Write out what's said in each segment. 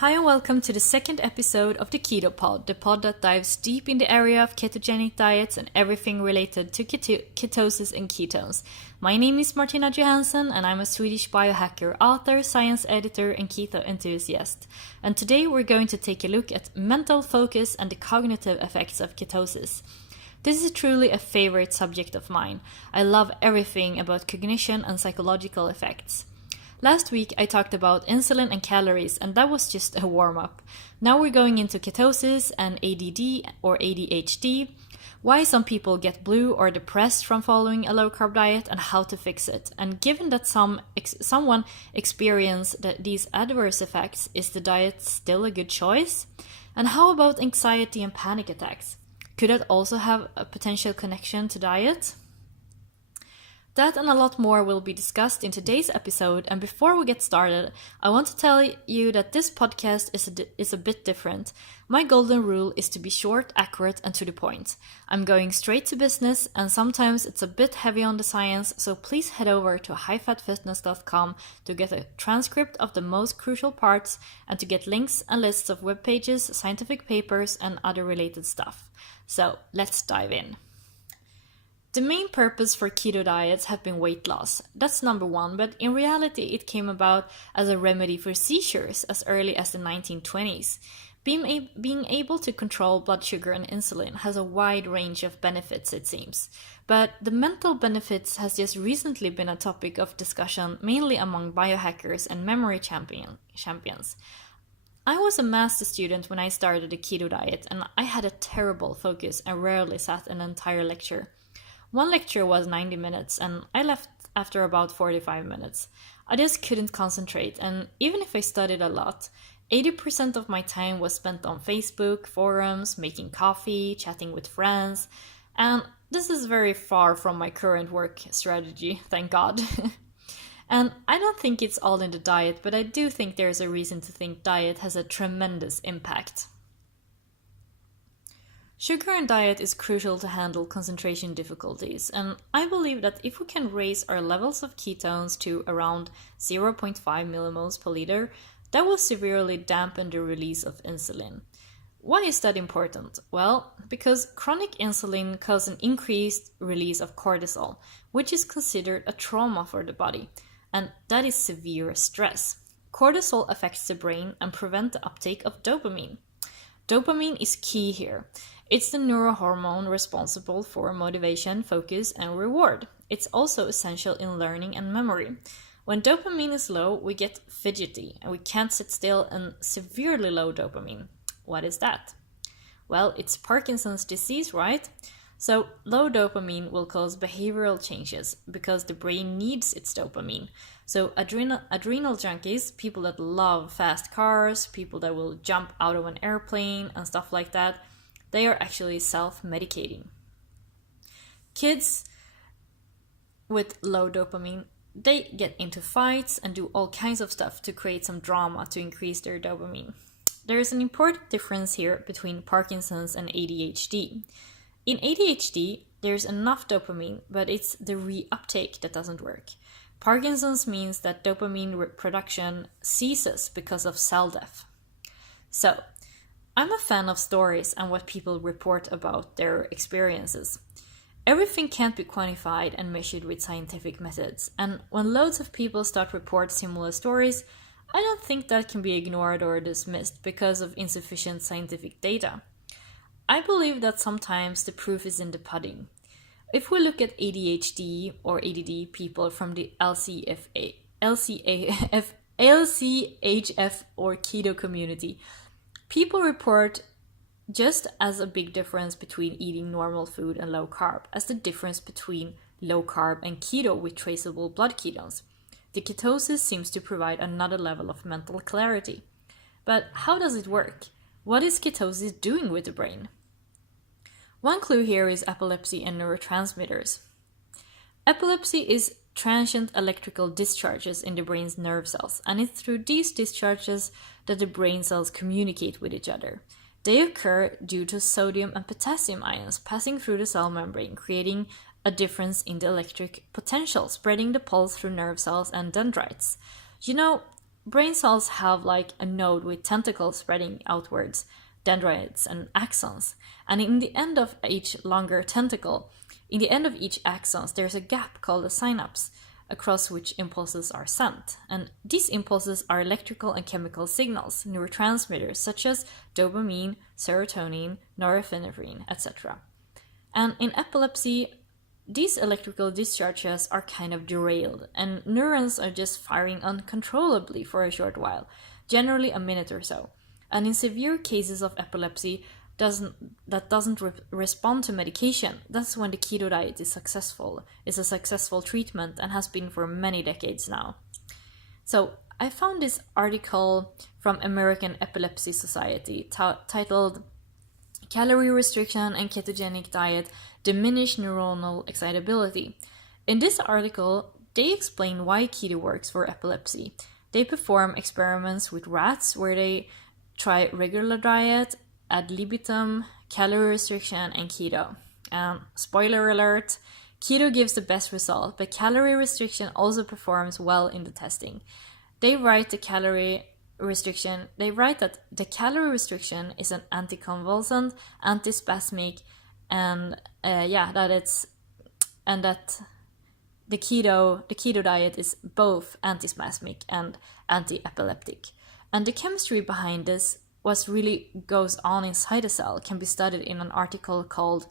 Hi and welcome to the second episode of TheKetoPod, the pod that dives deep in the area of ketogenic diets and everything related to ketosis and ketones. My name is Martina Johansson and I'm a Swedish biohacker, author, science editor and keto enthusiast. And today we're going to take a look at mental focus and the cognitive effects of ketosis. This is truly a favorite subject of mine. I love everything about cognition and psychological effects. Last week I talked about insulin and calories and that was just a warm-up. Now we're going into ketosis and ADD or ADHD, why some people get blue or depressed from following a low-carb diet and how to fix it. And given that someone experience these adverse effects, is the diet still a good choice? And how about anxiety and panic attacks? Could that also have a potential connection to diet? That and a lot more will be discussed in today's episode, and before we get started, I want to tell you that this podcast is a bit different. My golden rule is to be short, accurate, and to the point. I'm going straight to business, and sometimes it's a bit heavy on the science, so please head over to highfatfitness.com to get a transcript of the most crucial parts and to get links and lists of web pages, scientific papers, and other related stuff. So, let's dive in. The main purpose for keto diets have been weight loss. That's number one, but in reality it came about as a remedy for seizures as early as the 1920s. Being able to control blood sugar and insulin has a wide range of benefits, it seems. But the mental benefits has just recently been a topic of discussion, mainly among biohackers and memory champions. I was a master student when I started a keto diet, and I had a terrible focus and rarely sat an entire lecture. One lecture was 90 minutes and I left after about 45 minutes. I just couldn't concentrate, and even if I studied a lot, 80% of my time was spent on Facebook, forums, making coffee, chatting with friends, and this is very far from my current work strategy, thank God. And I don't think it's all in the diet, but I do think there's a reason to think diet has a tremendous impact. Sugar in diet is crucial to handle concentration difficulties, and I believe that if we can raise our levels of ketones to around 0.5 millimoles per liter, that will severely dampen the release of insulin. Why is that important? Well, because chronic insulin causes an increased release of cortisol, which is considered a trauma for the body, and that is severe stress. Cortisol affects the brain and prevents the uptake of dopamine. Dopamine is key here. It's the neurohormone responsible for motivation, focus, and reward. It's also essential in learning and memory. When dopamine is low, we get fidgety and we can't sit still, and severely low dopamine. What is that? Well, it's Parkinson's disease, right? So low dopamine will cause behavioral changes because the brain needs its dopamine. So adrenal junkies, people that love fast cars, people that will jump out of an airplane and stuff like that, they are actually self-medicating. Kids with low dopamine, they get into fights and do all kinds of stuff to create some drama to increase their dopamine. There is an important difference here between Parkinson's and ADHD. In ADHD, there's enough dopamine, but it's the reuptake that doesn't work. Parkinson's means that dopamine production ceases because of cell death. So, I'm a fan of stories and what people report about their experiences. Everything can't be quantified and measured with scientific methods, and when loads of people start report similar stories, I don't think that can be ignored or dismissed because of insufficient scientific data. I believe that sometimes the proof is in the pudding. If we look at ADHD or ADD people from the LCHF or keto community, people report just as a big difference between eating normal food and low carb as the difference between low carb and keto with traceable blood ketones. The ketosis seems to provide another level of mental clarity. But how does it work? What is ketosis doing with the brain? One clue here is epilepsy and neurotransmitters. Epilepsy is transient electrical discharges in the brain's nerve cells, and it's through these discharges that the brain cells communicate with each other. They occur due to sodium and potassium ions passing through the cell membrane, creating a difference in the electric potential, spreading the pulse through nerve cells and dendrites. You know, brain cells have like a node with tentacles spreading outwards, dendrites and axons. And in the end of each longer tentacle, in the end of each axons, there's a gap called a synapse, across which impulses are sent. And these impulses are electrical and chemical signals, neurotransmitters such as dopamine, serotonin, norepinephrine, etc. And in epilepsy, these electrical discharges are kind of derailed, and neurons are just firing uncontrollably for a short while, generally a minute or so. And in severe cases of epilepsy that doesn't respond to medication, that's when the keto diet is a successful treatment and has been for many decades now. So I found this article from American Epilepsy Society titled Calorie Restriction and Ketogenic Diet Diminish Neuronal Excitability. In this article, they explain why keto works for epilepsy. They perform experiments with rats where they try regular diet, ad libitum, calorie restriction, and keto. Spoiler alert, keto gives the best result, but calorie restriction also performs well in the testing. They write that the calorie restriction is an anticonvulsant, antispasmic, and that the keto diet is both antispasmic and anti-epileptic. And the chemistry behind this, what really goes on inside a cell, can be studied in an article called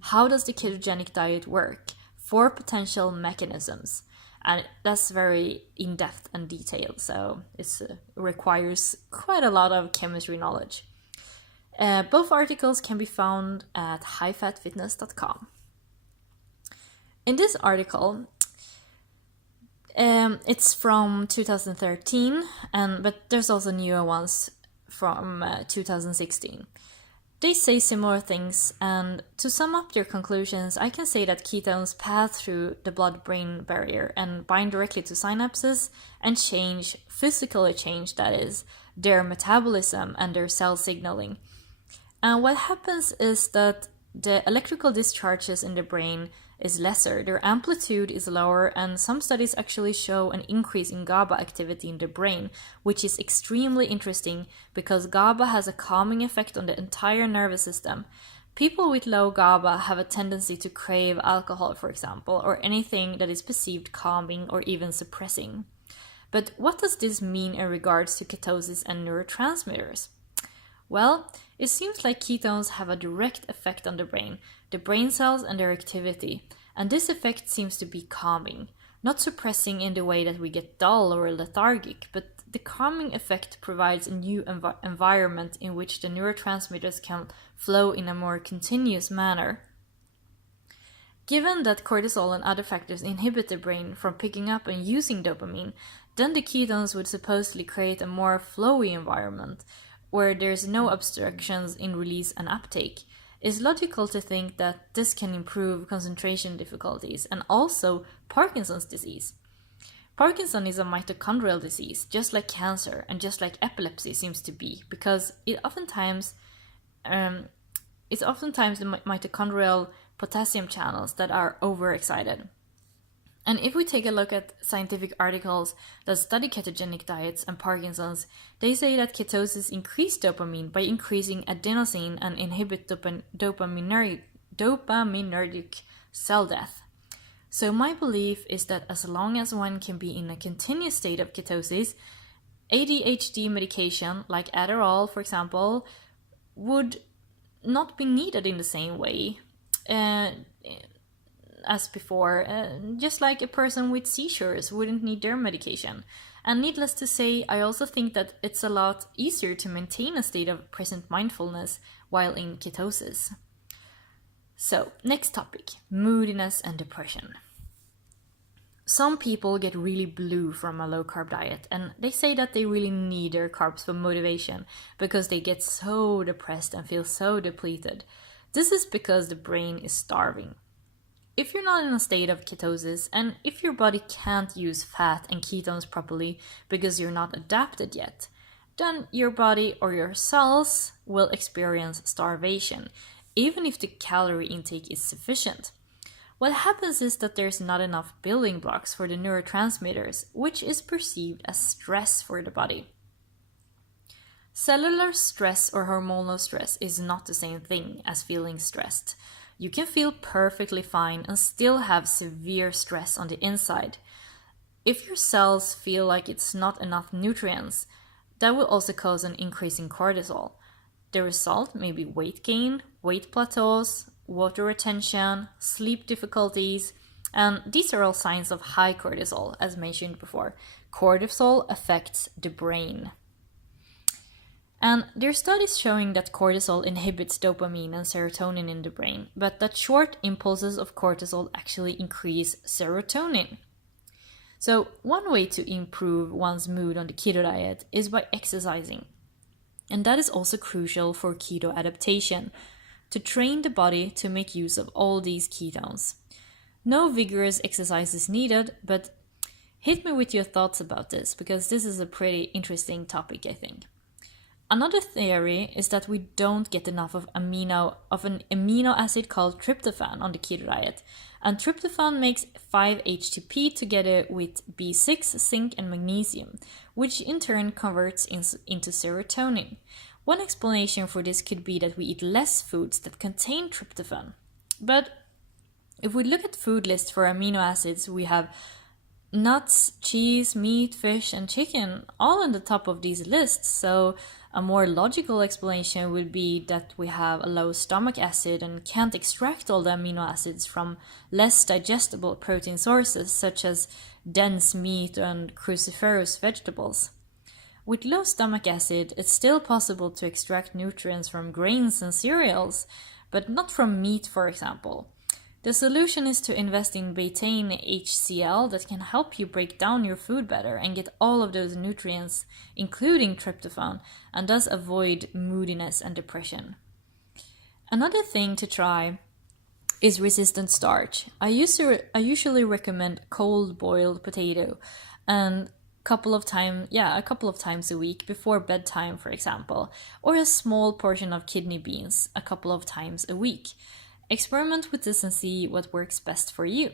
How Does the Ketogenic Diet Work? 4 Potential Mechanisms. And that's very in-depth and detailed, so it requires quite a lot of chemistry knowledge. Both articles can be found at highfatfitness.com. In this article, it's from 2013, but there's also newer ones from 2016. They say similar things, and to sum up their conclusions, I can say that ketones pass through the blood-brain barrier and bind directly to synapses and physically change, that is, their metabolism and their cell signaling. And what happens is that the electrical discharges in the brain is lesser, their amplitude is lower, and some studies actually show an increase in GABA activity in the brain, which is extremely interesting because GABA has a calming effect on the entire nervous system. People with low GABA have a tendency to crave alcohol, for example, or anything that is perceived calming or even suppressing. But what does this mean in regards to ketosis and neurotransmitters? Well, it seems like ketones have a direct effect on the brain cells and their activity, and this effect seems to be calming, not suppressing in the way that we get dull or lethargic, but the calming effect provides a new environment in which the neurotransmitters can flow in a more continuous manner. Given that cortisol and other factors inhibit the brain from picking up and using dopamine, then the ketones would supposedly create a more flowy environment, where there's no obstructions in release and uptake. It's logical to think that this can improve concentration difficulties and also Parkinson's disease. Parkinson is a mitochondrial disease, just like cancer and just like epilepsy seems to be, because it's oftentimes the mitochondrial potassium channels that are overexcited. And if we take a look at scientific articles that study ketogenic diets and Parkinson's, they say that ketosis increases dopamine by increasing adenosine and inhibit dopaminergic cell death. So my belief is that as long as one can be in a continuous state of ketosis, ADHD medication like Adderall, for example, would not be needed in the same way as before, just like a person with seizures wouldn't need their medication. And needless to say, I also think that it's a lot easier to maintain a state of present mindfulness while in ketosis. So, next topic, moodiness and depression. Some people get really blue from a low-carb diet, and they say that they really need their carbs for motivation because they get so depressed and feel so depleted. This is because the brain is starving. If you're not in a state of ketosis, and if your body can't use fat and ketones properly because you're not adapted yet, then your body or your cells will experience starvation, even if the calorie intake is sufficient. What happens is that there's not enough building blocks for the neurotransmitters, which is perceived as stress for the body. Cellular stress or hormonal stress is not the same thing as feeling stressed. You can feel perfectly fine and still have severe stress on the inside. If your cells feel like it's not enough nutrients, that will also cause an increase in cortisol. The result may be weight gain, weight plateaus, water retention, sleep difficulties, and these are all signs of high cortisol, as mentioned before. Cortisol affects the brain. And there are studies showing that cortisol inhibits dopamine and serotonin in the brain, but that short impulses of cortisol actually increase serotonin. So one way to improve one's mood on the keto diet is by exercising. And that is also crucial for keto adaptation, to train the body to make use of all these ketones. No vigorous exercise is needed, but hit me with your thoughts about this, because this is a pretty interesting topic, I think. Another theory is that we don't get enough of an amino acid called tryptophan on the keto diet. And tryptophan makes 5-HTP together with B6, zinc, and magnesium, which in turn converts into serotonin. One explanation for this could be that we eat less foods that contain tryptophan. But if we look at food lists for amino acids, we have nuts, cheese, meat, fish, and chicken all on the top of these lists. So a more logical explanation would be that we have a low stomach acid and can't extract all the amino acids from less digestible protein sources such as dense meat and cruciferous vegetables. With low stomach acid, it's still possible to extract nutrients from grains and cereals, but not from meat, for example. The solution is to invest in betaine HCl that can help you break down your food better and get all of those nutrients, including tryptophan, and thus avoid moodiness and depression. Another thing to try is resistant starch. I usually recommend cold boiled potato and a couple of times a week before bedtime, for example, or a small portion of kidney beans a couple of times a week. Experiment with this and see what works best for you.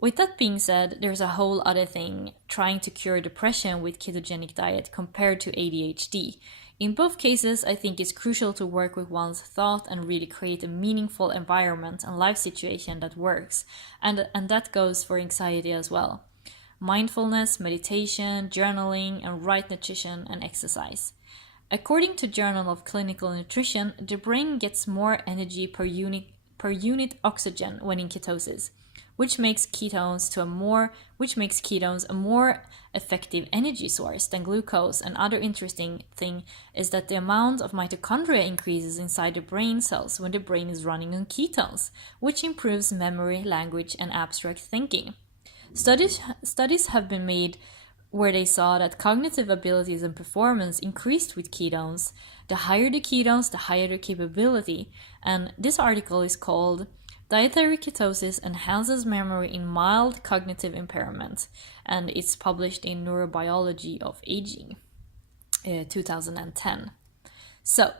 With that being said, there's a whole other thing, trying to cure depression with ketogenic diet compared to ADHD. In both cases, I think it's crucial to work with one's thought and really create a meaningful environment and life situation that works. And that goes for anxiety as well. Mindfulness, meditation, journaling, and right nutrition and exercise. According to Journal of Clinical Nutrition, the brain gets more energy per unit oxygen when in ketosis, which makes ketones a more effective energy source than glucose. Another interesting thing is that the amount of mitochondria increases inside the brain cells when the brain is running on ketones, which improves memory, language, and abstract thinking. Studies have been made where they saw that cognitive abilities and performance increased with ketones. The higher the ketones, the higher the capability. And this article is called Dietary Ketosis Enhances Memory in Mild Cognitive Impairment, and it's published in Neurobiology of Aging, 2010. So,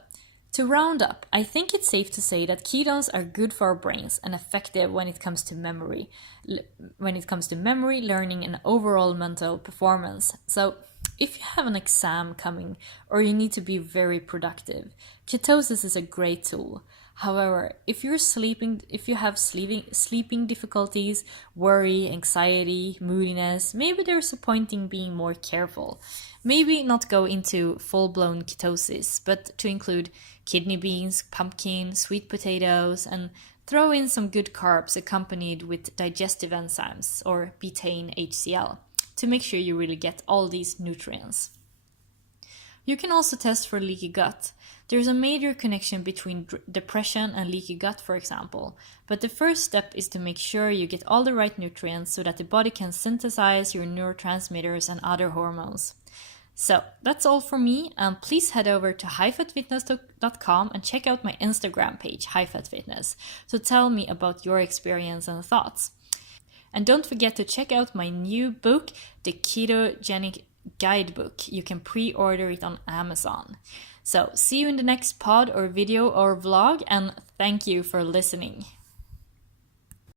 to round up, I think it's safe to say that ketones are good for our brains and effective when it comes to memory, learning, and overall mental performance. So, if you have an exam coming or you need to be very productive, ketosis is a great tool. However, if you have sleeping difficulties, worry, anxiety, moodiness, maybe there's a point in being more careful. Maybe not go into full-blown ketosis, but to include kidney beans, pumpkin, sweet potatoes, and throw in some good carbs accompanied with digestive enzymes or betaine HCl to make sure you really get all these nutrients. You can also test for leaky gut. There's a major connection between depression and leaky gut, for example. But the first step is to make sure you get all the right nutrients so that the body can synthesize your neurotransmitters and other hormones. So that's all from me, and please head over to highfatfitness.com and check out my Instagram page, highfatfitness, to tell me about your experience and thoughts. And don't forget to check out my new book, The Ketogenic Guidebook. You can pre-order it on Amazon. So see you in the next pod or video or vlog, and thank you for listening.